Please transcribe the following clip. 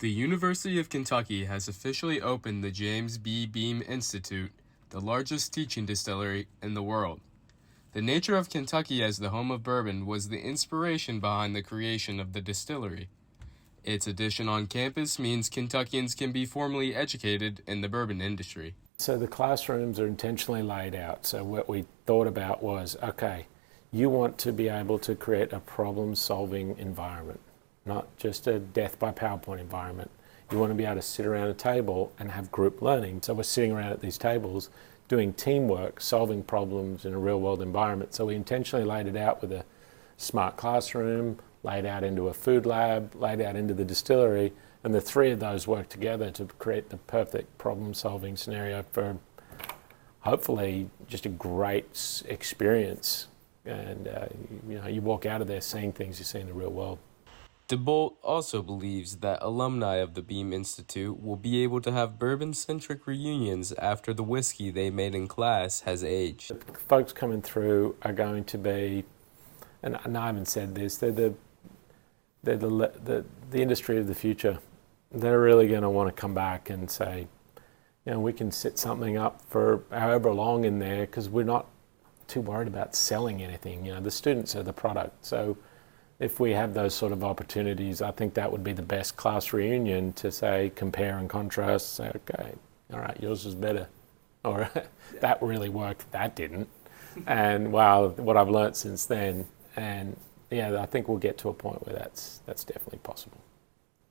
The University of Kentucky has officially opened the James B. Beam Institute, the largest teaching distillery in the world. The nature of Kentucky as the home of bourbon was the inspiration behind the creation of the distillery. Its addition on campus means Kentuckians can be formally educated in the bourbon industry. So the classrooms are intentionally laid out. So what we thought about was, okay, you want to be able to create a problem-solving environment, not just a death by PowerPoint environment. You want to be able to sit around a table and have group learning. So we're sitting around at these tables doing teamwork, solving problems in a real-world environment. So we intentionally laid it out with a smart classroom, laid out into a food lab, laid out into the distillery, and the three of those work together to create the perfect problem-solving scenario for hopefully just a great experience. And you walk out of there seeing things you see in the real world. DeBolt also believes that alumni of the Beam Institute will be able to have bourbon-centric reunions after the whiskey they made in class has aged. The folks coming through are going to be, and I haven't said this, they're the industry of the future. They're really going to want to come back and say, we can set something up for however long in there because we're not too worried about selling anything. The students are the product. So if we have those sort of opportunities, I think that would be the best class reunion to say, compare and contrast, say, okay, all right, yours is better. Or that really worked, that didn't. And wow, what I've learnt since then. And I think we'll get to a point where that's definitely possible.